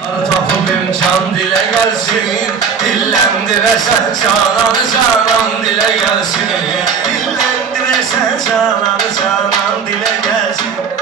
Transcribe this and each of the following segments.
Tapıbım can dile gelsin, dillendiresen cananı canan dile gelsin. Dillendiresen cananı canan dile gelsin.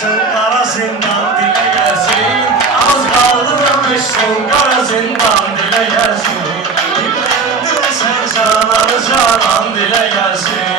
Kara zindan dile gelsin. Az kaldı danışsın, kara zindan dile gelsin. Dillendiresen cananı canan dile gelsin.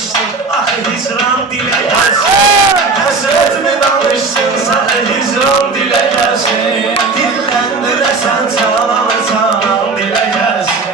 danışsın, axı hicran dilə gəlsin. Həsrət mi danışsın, sənə hicran dilə gəlsin. Dilləndirəsən cananı canan dilə gəlsin.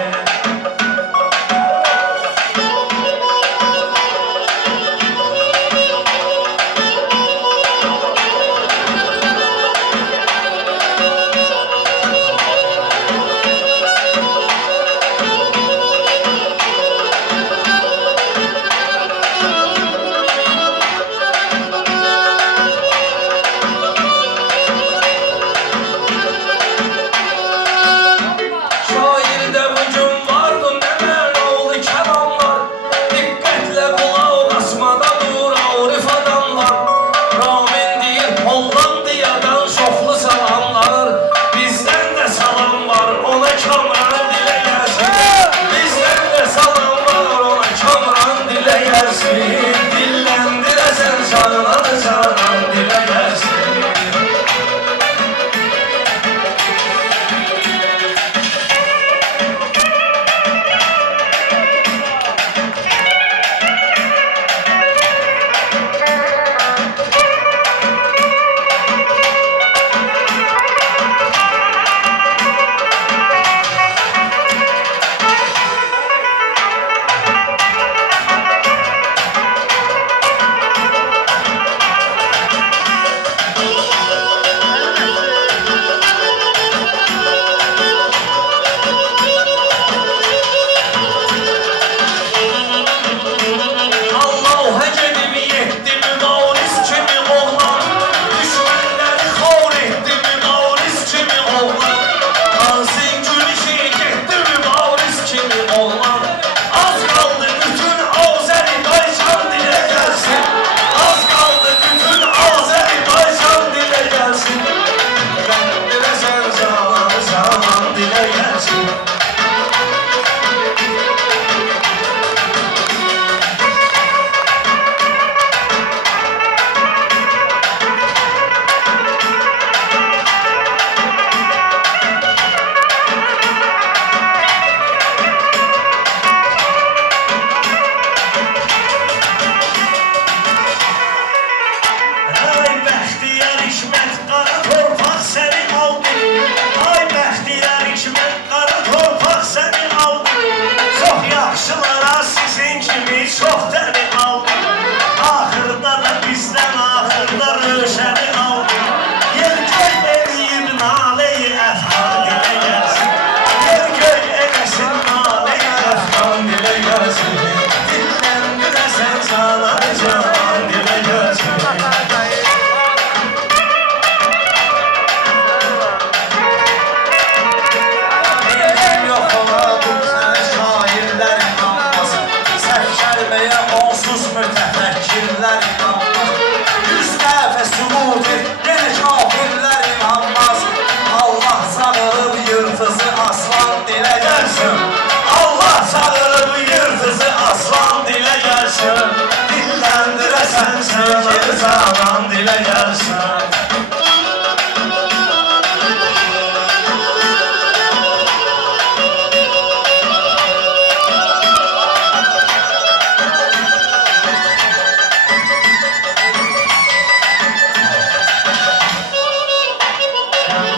Dilləndirəsən cananı canan dilə gəlsin. Dilləndirəsən cananı canan dilə gəlsin.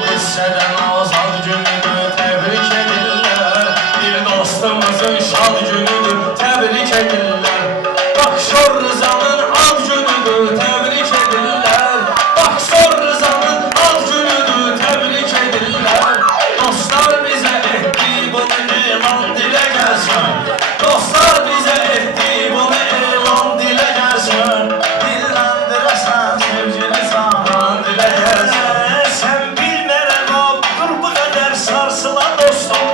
Hissədən azad günüdür, təbrik edirlər. Bir dostumuzun şad günüdür, təbrik edirlər. Bakşor Rıza'nın ad günüdür, təbrik edirlər. Bakşor Rıza'nın ad günüdür, təbrik edirlər. Dostlar bizə etdi bunu elan dilə gəlsin. Dostlar bizə etdi bunu elan dilə gəlsin. Dilləndirəsən sevgili canan dilə gəlsin. Sən bilmərəm abdur bu qədər sarsılan dostum.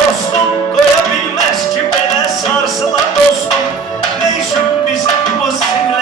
Dostum qoya bilməz ki belə sarsılan dostum. Ne işin bizim bu sinir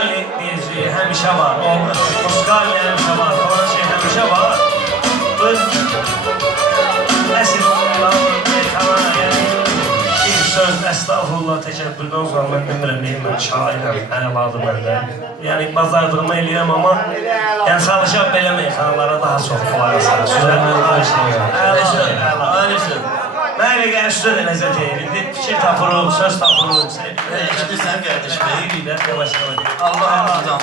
Muscali diye həmişə var. O Muscali həmişə var. Falan şey həmişə var. Öz əsl tamam yani bir söz estağfurullah teşekkürden sonra ben demirəm neyim ben şairəm, ələladım məndə. Yəni bazardığımı eləyirəm amma yəni çalışaq belə meyxanalara daha çox qulaq asarıq. Sözlərlə Ayrıca. Mən elə gəlişdə də ləzzət edirdi. Fikir tapırıq, söz tapırıq. Eşidirsən qardaşım. İyi də yavaş-yavaş. Allah'ım.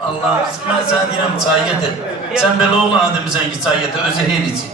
Allah'ım. Ben sana deyirəm çay getir. Sen belə oğlana demirsən ki çay getir, özü her için.